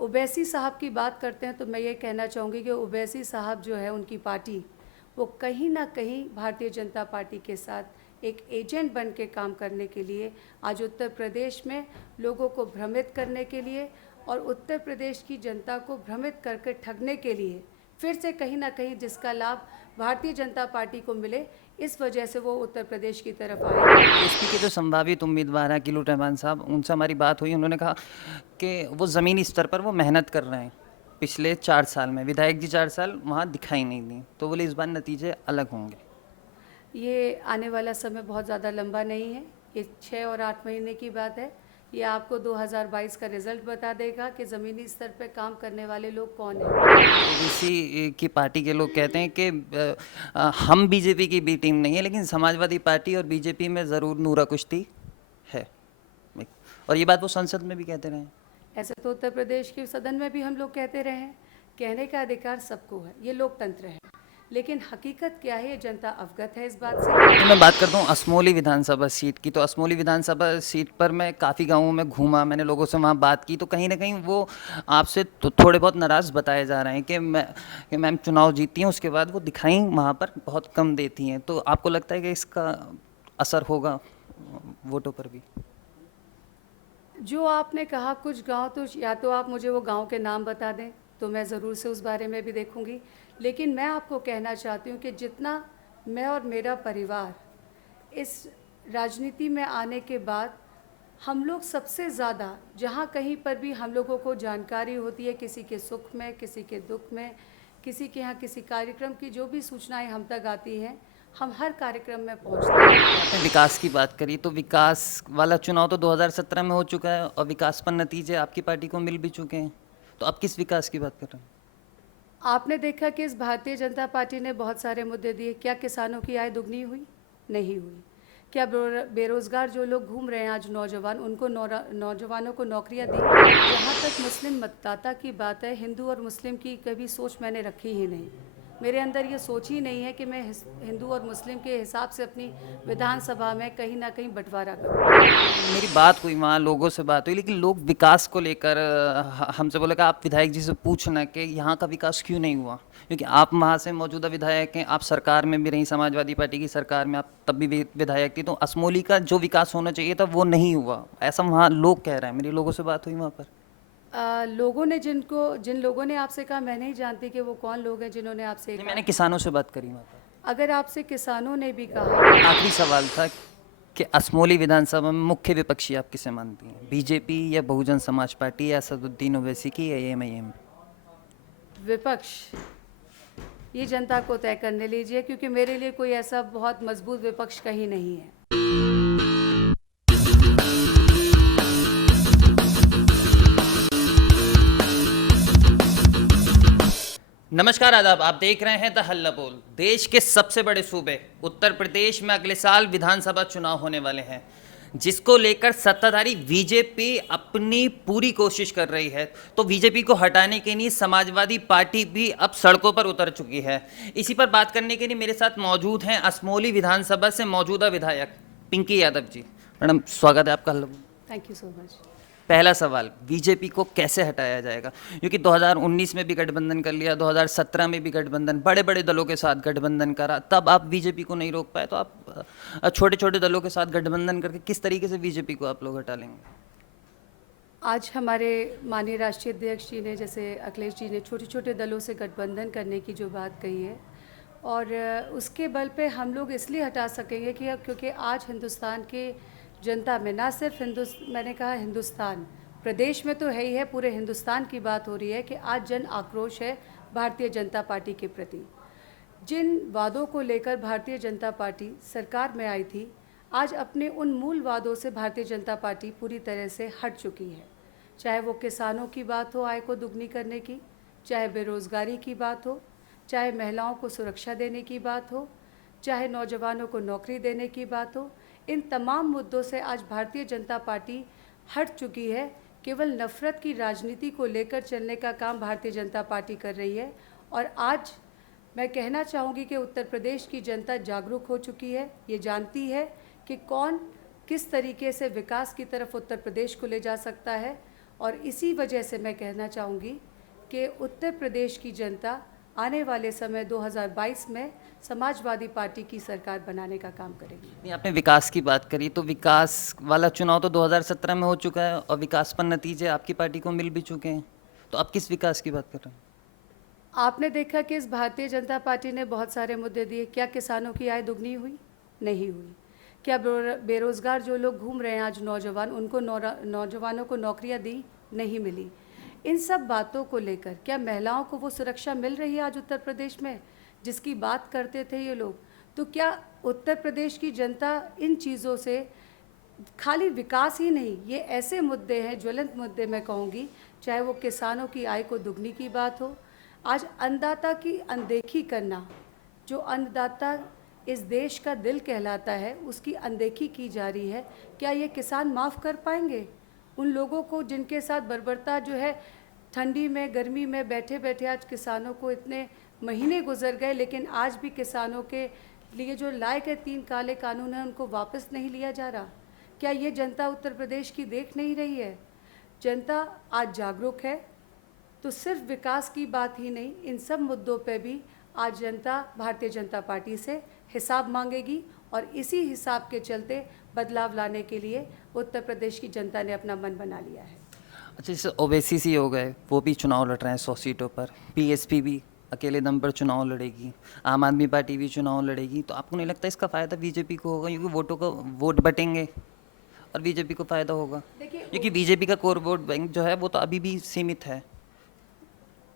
ओवैसी साहब की बात करते हैं तो मैं ये कहना चाहूँगी कि ओवैसी साहब जो है उनकी पार्टी वो कहीं ना कहीं भारतीय जनता पार्टी के साथ एक एजेंट बन के काम करने के लिए आज उत्तर प्रदेश में लोगों को भ्रमित करने के लिए और उत्तर प्रदेश की जनता को भ्रमित करके ठगने के लिए फिर से कहीं ना कहीं जिसका लाभ भारतीय जनता पार्टी को मिले, इस वजह से वो उत्तर प्रदेश की तरफ आए। बीएसपी के जो संभावित उम्मीदवार हैं किलू रहमान साहब, उनसे हमारी बात हुई। उन्होंने कहा कि वो ज़मीनी स्तर पर वो मेहनत कर रहे हैं। पिछले 4 साल में विधायक जी 4 साल वहाँ दिखाई नहीं दी, तो बोले इस बार नतीजे अलग होंगे। ये आने वाला समय बहुत ज़्यादा लंबा नहीं है, ये 6 और 8 महीने की बात है। ये आपको 2022 का रिज़ल्ट बता देगा कि ज़मीनी स्तर पे काम करने वाले लोग कौन हैं। ओबीसी की पार्टी के लोग कहते हैं कि हम बीजेपी की बी टीम नहीं है, लेकिन समाजवादी पार्टी और बीजेपी में ज़रूर नूरा कुश्ती है। और ये बात वो संसद में भी कहते रहे हैं। ऐसे तो उत्तर प्रदेश के सदन में भी हम लोग कहते रहे हैं। कहने का अधिकार सबको है, ये लोकतंत्र है, लेकिन हकीकत क्या है ये जनता अवगत है इस बात से। तो मैं बात करता हूँ असमोली विधानसभा सीट की। तो असमोली विधानसभा सीट पर मैं काफ़ी गाँवों में घूमा, मैंने लोगों से वहाँ बात की, तो कहीं ना कहीं वो आपसे तो थोड़े बहुत नाराज़ बताए जा रहे हैं कि मैम चुनाव जीती हैं, उसके बाद वो दिखाई वहाँ पर बहुत कम देती हैं। तो आपको लगता है कि इसका असर होगा वोटों पर भी? जो आपने कहा कुछ गांव, तो या तो आप मुझे वो गांव के नाम बता दें तो मैं ज़रूर से उस बारे में भी देखूंगी। लेकिन मैं आपको कहना चाहती हूँ कि जितना मैं और मेरा परिवार इस राजनीति में आने के बाद हम लोग सबसे ज़्यादा जहाँ कहीं पर भी हम लोगों को जानकारी होती है, किसी के सुख में, किसी के दुख में, किसी के यहाँ किसी कार्यक्रम की जो भी सूचनाएं हम तक आती हैं, हम हर कार्यक्रम में पहुँचते हैं। आपने विकास की बात करी, तो विकास वाला चुनाव तो 2017 में हो चुका है और विकास पर नतीजे आपकी पार्टी को मिल भी चुके हैं। तो आप किस विकास की बात कर रहे हैं? आपने देखा कि इस भारतीय जनता पार्टी ने बहुत सारे मुद्दे दिए। क्या किसानों की आय दुगनी हुई? नहीं हुई। क्या बेरोजगार जो लोग घूम रहे हैं आज नौजवान, उनको नौजवानों को नौकरियां दी? जहाँ तक मुस्लिम मतदाता की बात है, हिंदू और मुस्लिम की कभी सोच मैंने रखी ही नहीं। मेरे अंदर ये सोच ही नहीं है कि मैं हिंदू और मुस्लिम के हिसाब से अपनी विधानसभा में कहीं ना कहीं बंटवारा करूँ। मेरी बात हुई, वहाँ लोगों से बात हुई, लेकिन लोग विकास को लेकर हमसे बोले कि आप विधायक जी से पूछना कि यहाँ का विकास क्यों नहीं हुआ, क्योंकि आप वहाँ से मौजूदा विधायक हैं, आप सरकार में भी रही, समाजवादी पार्टी की सरकार में आप तब भी विधायक थी। तो असमोली का जो विकास होना चाहिए था वो नहीं हुआ, ऐसा वहाँ लोग कह रहे हैं। मेरी लोगों से बात हुई वहाँ पर। लोगों ने जिन लोगों ने आपसे कहा, मैं नहीं जानती कि वो कौन लोग हैं जिन्होंने आपसे नहीं, कहा। मैंने किसानों से बात करी वहाँ पर। अगर आपसे किसानों ने भी कहा। आखिरी सवाल था कि असमोली विधानसभा में मुख्य विपक्षी आप किसे मानती हैं, बीजेपी या बहुजन समाज पार्टी या असदुद्दीन ओवैसी की या एमआईएम? विपक्ष ये जनता को तय करने लीजिए, क्योंकि मेरे लिए कोई ऐसा बहुत मजबूत विपक्ष कहीं नहीं है। नमस्कार, आदाब। आप देख रहे हैं द हल्ला बोल। देश के सबसे बड़े सूबे उत्तर प्रदेश में अगले साल विधानसभा चुनाव होने वाले हैं, जिसको लेकर सत्ताधारी बीजेपी अपनी पूरी कोशिश कर रही है। तो बीजेपी को हटाने के लिए समाजवादी पार्टी भी अब सड़कों पर उतर चुकी है। इसी पर बात करने के लिए मेरे साथ मौजूद हैं असमोली विधानसभा से मौजूदा विधायक पिंकी यादव जी। मैडम, स्वागत है आपका हल्ला बोल। Thank you so much. पहला सवाल, बीजेपी को कैसे हटाया जाएगा? क्योंकि 2019 में भी गठबंधन कर लिया, 2017 में भी गठबंधन, बड़े बड़े दलों के साथ गठबंधन करा, तब आप बीजेपी को नहीं रोक पाए। तो आप छोटे छोटे दलों के साथ गठबंधन करके किस तरीके से बीजेपी को आप लोग हटा लेंगे? आज हमारे माननीय राष्ट्रीय अध्यक्ष जी ने, जैसे अखिलेश जी ने, छोटे छोटे दलों से गठबंधन करने की जो बात कही है, और उसके बल पे हम लोग इसलिए हटा सकेंगे कि क्योंकि आज हिंदुस्तान के जनता में, ना सिर्फ मैंने कहा हिंदुस्तान, प्रदेश में तो है ही है, पूरे हिंदुस्तान की बात हो रही है कि आज जन आक्रोश है भारतीय जनता पार्टी के प्रति। जिन वादों को लेकर भारतीय जनता पार्टी सरकार में आई थी, आज अपने उन मूल वादों से भारतीय जनता पार्टी पूरी तरह से हट चुकी है। चाहे वो किसानों की बात हो आय को दुगनी करने की, चाहे बेरोज़गारी की बात हो, चाहे महिलाओं को सुरक्षा देने की बात हो, चाहे नौजवानों को नौकरी देने की बात हो, इन तमाम मुद्दों से आज भारतीय जनता पार्टी हट चुकी है। केवल नफ़रत की राजनीति को लेकर चलने का काम भारतीय जनता पार्टी कर रही है। और आज मैं कहना चाहूँगी कि उत्तर प्रदेश की जनता जागरूक हो चुकी है, ये जानती है कि कौन किस तरीके से विकास की तरफ उत्तर प्रदेश को ले जा सकता है। और इसी वजह से मैं कहना चाहूँगी कि उत्तर प्रदेश की जनता आने वाले समय 2022 में समाजवादी पार्टी की सरकार बनाने का काम करेगी। नहीं, आपने विकास की बात करी, तो विकास वाला चुनाव तो 2017 में हो चुका है और विकास पर नतीजे आपकी पार्टी को मिल भी चुके हैं, तो आप किस विकास की बात कर रहे हैं? आपने देखा कि इस भारतीय जनता पार्टी ने बहुत सारे मुद्दे दिए। क्या किसानों की आय दुगनी हुई? नहीं हुई। क्या बेरोजगार जो लोग घूम रहे हैं आज नौजवान, उनको नौजवानों को नौकरियां दी? नहीं मिली। इन सब बातों को लेकर क्या महिलाओं को वो सुरक्षा मिल रही है आज उत्तर प्रदेश में जिसकी बात करते थे ये लोग? तो क्या उत्तर प्रदेश की जनता इन चीज़ों से खाली विकास ही नहीं, ये ऐसे मुद्दे हैं, ज्वलंत मुद्दे मैं कहूँगी, चाहे वो किसानों की आय को दुगनी की बात हो, आज अन्नदाता की अनदेखी करना, जो अन्नदाता इस देश का दिल कहलाता है, उसकी अनदेखी की जा रही है। क्या ये किसान माफ़ कर पाएंगे उन लोगों को जिनके साथ बर्बरता जो है? ठंडी में, गर्मी में बैठे बैठे आज किसानों को इतने महीने गुजर गए, लेकिन आज भी किसानों के लिए जो लाए गए 3 काले कानून हैं उनको वापस नहीं लिया जा रहा। क्या ये जनता उत्तर प्रदेश की देख नहीं रही है? जनता आज जागरूक है, तो सिर्फ विकास की बात ही नहीं, इन सब मुद्दों पे भी आज जनता भारतीय जनता पार्टी से हिसाब मांगेगी और इसी हिसाब के चलते बदलाव लाने के लिए उत्तर प्रदेश की जनता ने अपना मन बना लिया है। अच्छा, जैसे ओवैसी सी हो गए, वो भी चुनाव लड़ रहे हैं 100 सीटों पर, पीएसपी भी अकेले दम पर चुनाव लड़ेगी, आम आदमी पार्टी भी चुनाव लड़ेगी, तो आपको नहीं लगता इसका फ़ायदा बीजेपी को होगा? क्योंकि वोट बटेंगे और बीजेपी को फ़ायदा होगा, देखिए, क्योंकि बीजेपी का कोर वोट बैंक जो है वो तो अभी भी सीमित है।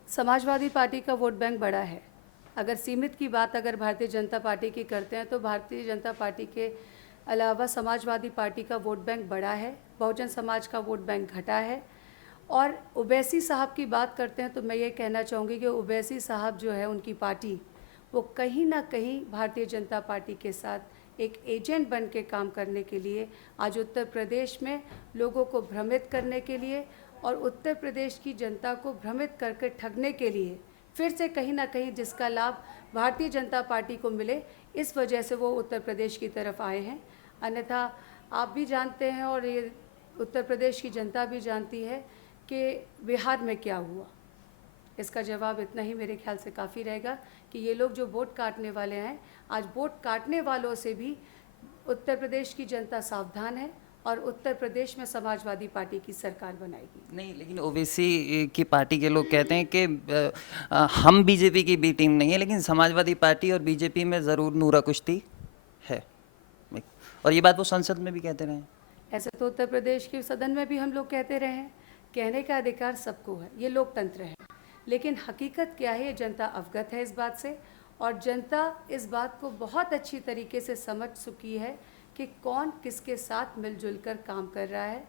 समाजवादी पार्टी का वोट बैंक बड़ा है। अगर सीमित की बात अगर भारतीय जनता पार्टी की करते हैं तो भारतीय जनता पार्टी के अलावा समाजवादी पार्टी का वोट बैंक बड़ा है, बहुजन समाज का वोट बैंक घटा है। और ओवैसी साहब की बात करते हैं तो मैं ये कहना चाहूँगी कि ओवैसी साहब जो है, उनकी पार्टी, वो कहीं ना कहीं भारतीय जनता पार्टी के साथ एक एजेंट बन के काम करने के लिए आज उत्तर प्रदेश में लोगों को भ्रमित करने के लिए और उत्तर प्रदेश की जनता को भ्रमित करके ठगने के लिए फिर से कहीं ना कहीं जिसका लाभ भारतीय जनता पार्टी को मिले, इस वजह से वो उत्तर प्रदेश की तरफ आए हैं। अन्यथा आप भी जानते हैं और ये उत्तर प्रदेश की जनता भी जानती है कि बिहार में क्या हुआ। इसका जवाब इतना ही मेरे ख्याल से काफ़ी रहेगा कि ये लोग जो वोट काटने वाले हैं, आज वोट काटने वालों से भी उत्तर प्रदेश की जनता सावधान है और उत्तर प्रदेश में समाजवादी पार्टी की सरकार बनाएगी। नहीं, लेकिन ओवैसी की पार्टी के लोग कहते हैं कि हम बीजेपी की बी टीम नहीं है, लेकिन समाजवादी पार्टी और बीजेपी में ज़रूर नूरा कुश्ती है, और ये बात वो संसद में भी कहते रहे हैं। ऐसे तो उत्तर प्रदेश के सदन में भी हम लोग कहते रहे हैं, कहने का अधिकार सबको है, ये लोकतंत्र है। लेकिन हकीकत क्या है, ये जनता अवगत है इस बात से, और जनता इस बात को बहुत अच्छी तरीके से समझ चुकी है कि कौन किसके साथ मिलजुल कर काम कर रहा है।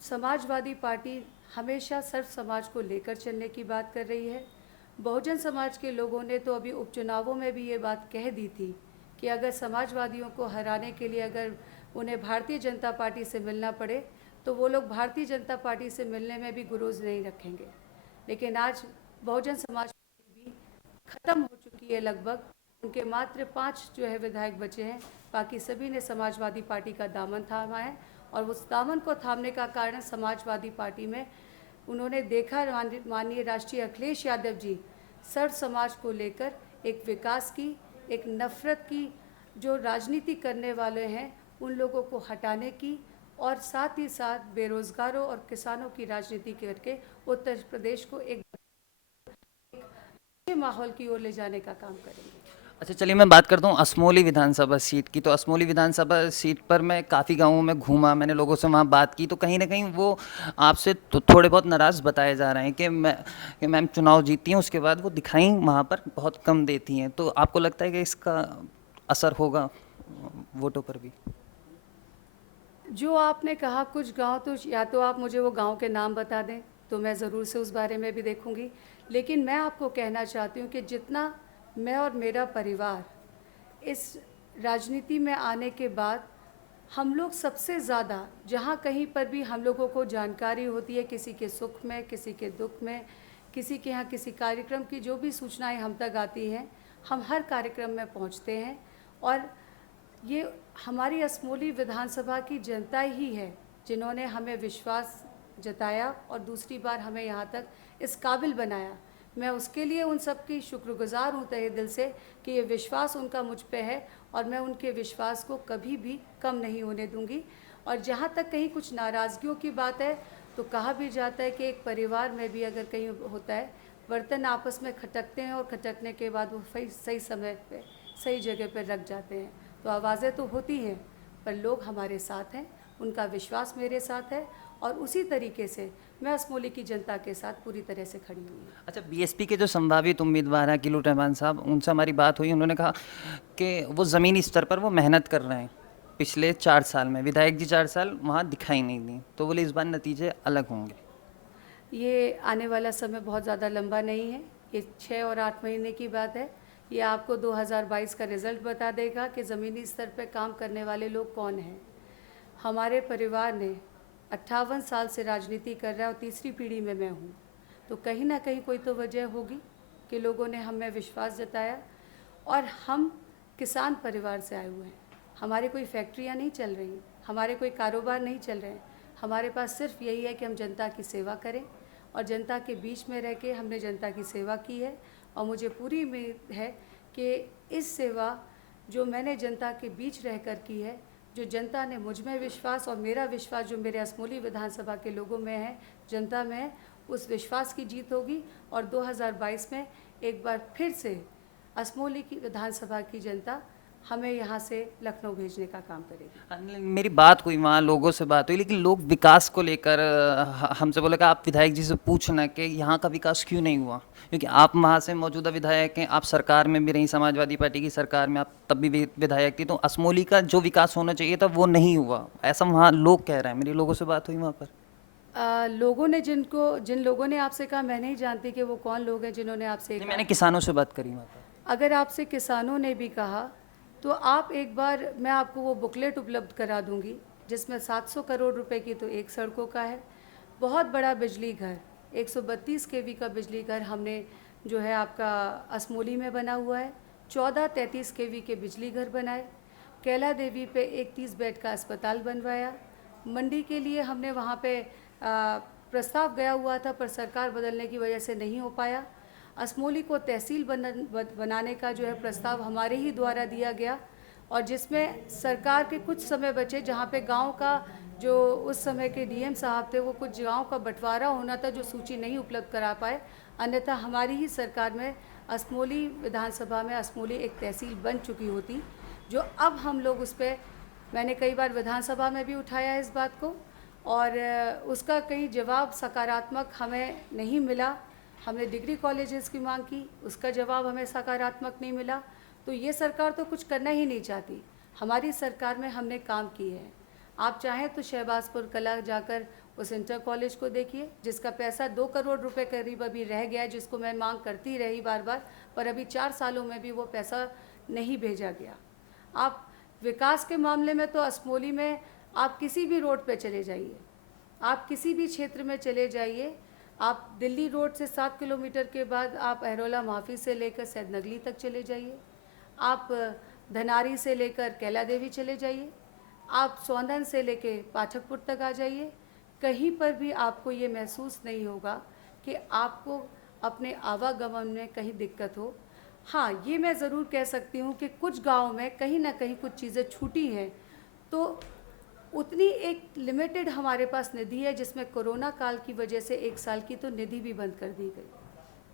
समाजवादी पार्टी हमेशा सर्व समाज को लेकर चलने की बात कर रही है। बहुजन समाज के लोगों ने तो अभी उपचुनावों में भी ये बात कह दी थी कि अगर समाजवादियों को हराने के लिए अगर उन्हें भारतीय जनता पार्टी से मिलना पड़े तो वो लोग भारतीय जनता पार्टी से मिलने में भी गुरेज नहीं रखेंगे। लेकिन आज बहुजन समाज पार्टी भी ख़त्म हो चुकी है लगभग, उनके मात्र 5 जो है विधायक बचे हैं, बाकी सभी ने समाजवादी पार्टी का दामन थामा है। और उस दामन को थामने का कारण समाजवादी पार्टी में उन्होंने देखा, माननीय राष्ट्रीय अखिलेश यादव जी सर्व समाज को लेकर एक विकास की, एक नफ़रत की जो राजनीति करने वाले हैं उन लोगों को हटाने की, और साथ ही साथ बेरोज़गारों और किसानों की राजनीति करके उत्तर प्रदेश को एक अच्छे माहौल की ओर ले जाने का काम करेंगे। अच्छा, चलिए मैं बात करता हूँ असमोली विधानसभा सीट की। तो असमोली विधानसभा सीट पर मैं काफ़ी गाँवों में घूमा, मैंने लोगों से वहाँ बात की, तो कहीं ना कहीं वो आपसे तो थोड़े बहुत नाराज़ बताए जा रहे हैं कि मैम चुनाव जीती हैं, उसके बाद वो दिखाई वहाँ पर बहुत कम देती हैं। तो आपको लगता है कि इसका असर होगा वोटों पर भी? जो आपने कहा कुछ गांव, तो या तो आप मुझे वो गांव के नाम बता दें तो मैं ज़रूर से उस बारे में भी देखूंगी। लेकिन मैं आपको कहना चाहती हूँ कि जितना मैं और मेरा परिवार इस राजनीति में आने के बाद हम लोग सबसे ज़्यादा जहाँ कहीं पर भी हम लोगों को जानकारी होती है, किसी के सुख में, किसी के दुख में, किसी के यहाँ किसी कार्यक्रम की जो भी सूचनाएं हम तक आती हैं, हम हर कार्यक्रम में पहुँचते हैं। और ये हमारी असमोली विधानसभा की जनता ही है जिन्होंने हमें विश्वास जताया और दूसरी बार हमें यहाँ तक इस काबिल बनाया। मैं उसके लिए उन सब की शुक्रगुज़ार हूँ तहे दिल से कि ये विश्वास उनका मुझ पे है और मैं उनके विश्वास को कभी भी कम नहीं होने दूँगी। और जहाँ तक कहीं कुछ नाराज़गियों की बात है, तो कहा भी जाता है कि एक परिवार में भी अगर कहीं होता है, बर्तन आपस में खटकते हैं और खटकने के बाद वो सही समय पे सही जगह पर रख जाते हैं। तो आवाज़ें तो होती हैं, पर लोग हमारे साथ हैं, उनका विश्वास मेरे साथ है और उसी तरीके से मैं असमोली की जनता के साथ पूरी तरह से खड़ी हुई हूँ। अच्छा, बीएसपी के जो संभावित उम्मीदवार हैं किलू रहमान साहब, उनसे हमारी बात हुई। उन्होंने कहा कि वो ज़मीनी स्तर पर वो मेहनत कर रहे हैं। पिछले 4 साल में विधायक जी 4 साल वहाँ दिखाई नहीं दी, तो बोले इस बार नतीजे अलग होंगे। ये आने वाला समय बहुत ज़्यादा लंबा नहीं है, ये 6 और 8 महीने की बात है। ये आपको 2022 का रिज़ल्ट बता देगा कि ज़मीनी स्तर पर काम करने वाले लोग कौन हैं। हमारे परिवार ने 58 साल से राजनीति कर रहा है और तीसरी पीढ़ी में मैं हूँ, तो कहीं ना कहीं कोई तो वजह होगी कि लोगों ने हमें विश्वास जताया। और हम किसान परिवार से आए हुए हैं, हमारे कोई फैक्ट्रियाँ नहीं चल रही, हमारे कोई कारोबार नहीं चल रहे हैं। हमारे पास सिर्फ यही है कि हम जनता की सेवा करें और जनता के बीच में रह के हमने जनता की सेवा की है। और मुझे पूरी उम्मीद है कि इस सेवा जो मैंने जनता के बीच रहकर की है, जो जनता ने मुझ में विश्वास और मेरा विश्वास जो मेरे असमोली विधानसभा के लोगों में है, जनता में है, उस विश्वास की जीत होगी। और 2022 में एक बार फिर से असमोली की विधानसभा की जनता हमें यहाँ से लखनऊ भेजने का काम करेगी। मेरी बात हुई वहाँ, लोगों से बात हुई, लेकिन लोग विकास को लेकर हमसे बोले कि आप विधायक जी से पूछना कि यहाँ का विकास क्यों नहीं हुआ, क्योंकि आप वहाँ से मौजूदा विधायक हैं, आप सरकार में भी रही, समाजवादी पार्टी की सरकार में आप तब भी विधायक थी, तो असमोली का जो विकास होना चाहिए था वो नहीं हुआ, ऐसा वहाँ लोग कह रहे हैं। मेरी लोगों से बात हुई वहाँ पर। लोगों ने जिन लोगों ने आपसे कहा, मैं नहीं जानती कि वो कौन लोग हैं जिन्होंने आपसे नहीं, कहा। मैंने किसानों से बात करी वहाँ पर। अगर आपसे किसानों ने भी कहा तो आप एक बार, मैं आपको वो बुकलेट उपलब्ध करा दूंगी जिसमें 700 करोड़ रुपए की तो एक सड़कों का है, बहुत बड़ा बिजली घर 132 केवी का बिजली घर हमने जो है आपका असमोली में बना हुआ है। 14 33 केवी के बिजली घर बनाए, कैला देवी पे एक 30 बेड का अस्पताल बनवाया। मंडी के लिए हमने वहाँ पे प्रस्ताव गया हुआ था पर सरकार बदलने की वजह से नहीं हो पाया। असमोली को तहसील बनाने का जो है प्रस्ताव हमारे ही द्वारा दिया गया और जिसमें सरकार के कुछ समय बचे, जहाँ पे गांव का जो उस समय के डीएम साहब थे वो कुछ गांव का बंटवारा होना था जो सूची नहीं उपलब्ध करा पाए, अन्यथा हमारी ही सरकार में असमोली विधानसभा में असमोली एक तहसील बन चुकी होती, जो अब हम लोग उस पर, मैंने कई बार विधानसभा में भी उठाया है इस बात को और उसका कहीं जवाब सकारात्मक हमें नहीं मिला। हमने डिग्री कॉलेजेस की मांग की, उसका जवाब हमें सकारात्मक नहीं मिला। तो ये सरकार तो कुछ करना ही नहीं चाहती। हमारी सरकार में हमने काम किए हैं। आप चाहें तो शहबाजपुर कला जाकर उस इंटर कॉलेज को देखिए जिसका पैसा 2 करोड़ रुपए करीब अभी रह गया है, जिसको मैं मांग करती रही बार बार, पर अभी 4 सालों में भी वो पैसा नहीं भेजा गया। आप विकास के मामले में तो असमोली में आप किसी भी रोड पे चले जाइए, आप किसी भी क्षेत्र में चले जाइए, आप दिल्ली रोड से 7 किलोमीटर के बाद आप अहरोला माफी से लेकर सैदनगली तक चले जाइए, आप धनारी से लेकर कैला देवी चले जाइए, आप सौंदन से लेकर पाठकपुर तक आ जाइए, कहीं पर भी आपको ये महसूस नहीं होगा कि आपको अपने आवागमन में कहीं दिक्कत हो। हाँ, ये मैं ज़रूर कह सकती हूँ कि कुछ गाँव में कहीं ना कहीं कुछ चीज़ें छूटी हैं, तो उतनी एक लिमिटेड हमारे पास निधि है जिसमें कोरोना काल की वजह से 1 साल की तो निधि भी बंद कर दी गई,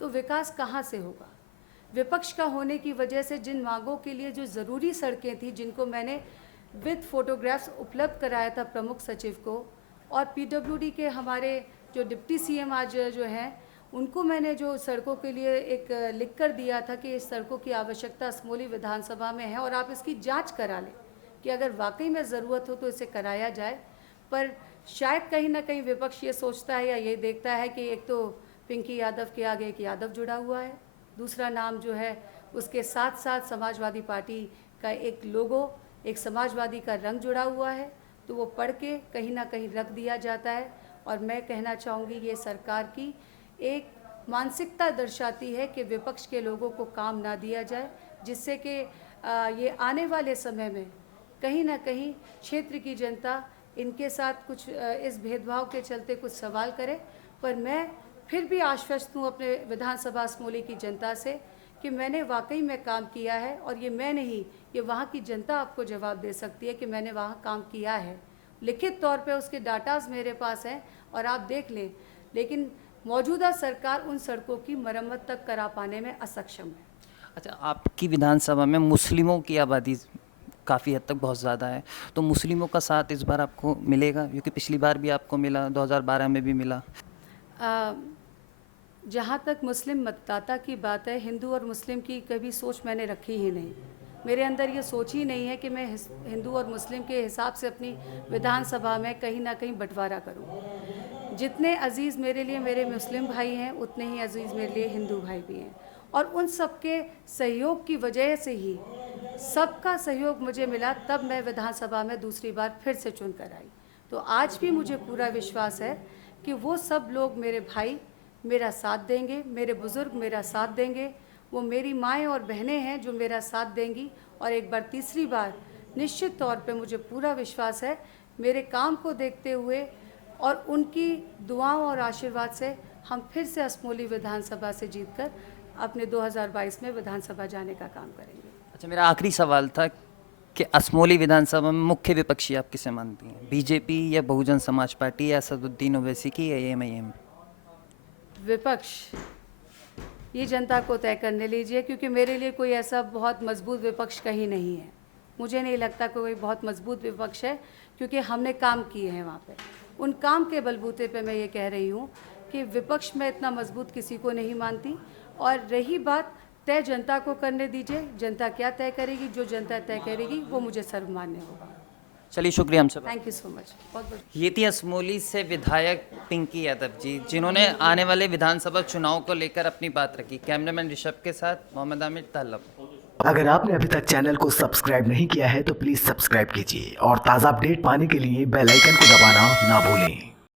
तो विकास कहाँ से होगा। विपक्ष का होने की वजह से जिन मांगों के लिए जो ज़रूरी सड़कें थी, जिनको मैंने विद फोटोग्राफ्स उपलब्ध कराया था प्रमुख सचिव को, और पीडब्ल्यूडी के हमारे जो डिप्टी सीएम आज जो हैं, उनको मैंने जो सड़कों के लिए एक लिख कर दिया था कि इस सड़कों की आवश्यकता असमोली विधानसभा में है और आप इसकी जांच करा लें कि अगर वाकई में ज़रूरत हो तो इसे कराया जाए। पर शायद कहीं ना कहीं विपक्ष ये सोचता है या ये देखता है कि एक तो पिंकी यादव के आगे एक यादव जुड़ा हुआ है, दूसरा नाम जो है उसके साथ साथ समाजवादी पार्टी का एक लोगो, एक समाजवादी का रंग जुड़ा हुआ है, तो वो पढ़ के कहीं ना कहीं रख दिया जाता है। और मैं कहना चाहूँगी ये सरकार की एक मानसिकता दर्शाती है कि विपक्ष के लोगों को काम ना दिया जाए, जिससे कि ये आने वाले समय में कहीं ना कहीं क्षेत्र की जनता इनके साथ कुछ इस भेदभाव के चलते कुछ सवाल करें, पर मैं फिर भी आश्वस्त हूँ अपने विधानसभा असमोली की जनता से कि मैंने वाकई में काम किया है, और ये मैं नहीं, ये वहाँ की जनता आपको जवाब दे सकती है कि मैंने वहाँ काम किया है। लिखित तौर पे उसके डाटाज मेरे पास हैं और आप देख लें, लेकिन मौजूदा सरकार उन सड़कों की मरम्मत तक करा पाने में असक्षम है। अच्छा, आपकी विधानसभा में मुस्लिमों की आबादी काफ़ी हद तक बहुत ज़्यादा है, तो मुस्लिमों का साथ इस बार आपको मिलेगा? क्योंकि पिछली बार भी आपको मिला, 2012 में भी मिला। जहाँ तक मुस्लिम मतदाता की बात है, हिंदू और मुस्लिम की कभी सोच मैंने रखी ही नहीं। मेरे अंदर ये सोच ही नहीं है कि मैं हिंदू और मुस्लिम के हिसाब से अपनी विधानसभा में कहीं ना कहीं बंटवारा करूं। जितने अजीज़ मेरे लिए मेरे मुस्लिम भाई हैं, उतने ही अजीज़ मेरे लिए हिंदू भाई भी हैं, और उन सबके सहयोग की वजह से ही सबका सहयोग मुझे मिला, तब मैं विधानसभा में दूसरी बार फिर से चुन कर आई। तो आज भी मुझे पूरा विश्वास है कि वो सब लोग मेरे भाई मेरा साथ देंगे, मेरे बुज़ुर्ग मेरा साथ देंगे, वो मेरी माएँ और बहनें हैं जो मेरा साथ देंगी, और एक बार तीसरी बार निश्चित तौर पे मुझे पूरा विश्वास है मेरे काम को देखते हुए और उनकी दुआओं और आशीर्वाद से हम फिर से असमोली विधानसभा से जीतकर अपने 2022 में विधानसभा जाने का काम करेंगे। अच्छा, मेरा आखिरी सवाल था कि असमोली विधानसभा में मुख्य विपक्षी आप किसे मानती हैं? बीजेपी या बहुजन समाज पार्टी या असदुद्दीन ओवैसी की या एमआईएम? विपक्ष ये जनता को तय करने लीजिए, क्योंकि मेरे लिए कोई ऐसा बहुत मजबूत विपक्ष कहीं नहीं है। मुझे नहीं लगता कोई बहुत मजबूत विपक्ष है, क्योंकि हमने काम किए हैं वहाँ पे। उन काम के बलबूते पे मैं ये कह रही हूँ कि विपक्ष में इतना मजबूत किसी को नहीं मानती। और रही बात तय जनता को करने दीजिए, जनता क्या तय करेगी, जो जनता तय करेगी वो मुझे सर्वमान्य होगा। चलिए, शुक्रिया हमसे बात। Thank you so much. बहुत बहुत ये थी असमोली से विधायक पिंकी यादव जी, जिन्होंने आने वाले विधानसभा चुनाव को लेकर अपनी बात रखी। कैमरामैन ऋषभ के साथ मोहम्मद आमिर, तहल्लुपुर। अगर आपने अभी तक चैनल को सब्सक्राइब नहीं किया है तो प्लीज़ सब्सक्राइब कीजिए और ताज़ा अपडेट पाने के लिए बेल आइकन को दबाना ना भूलें।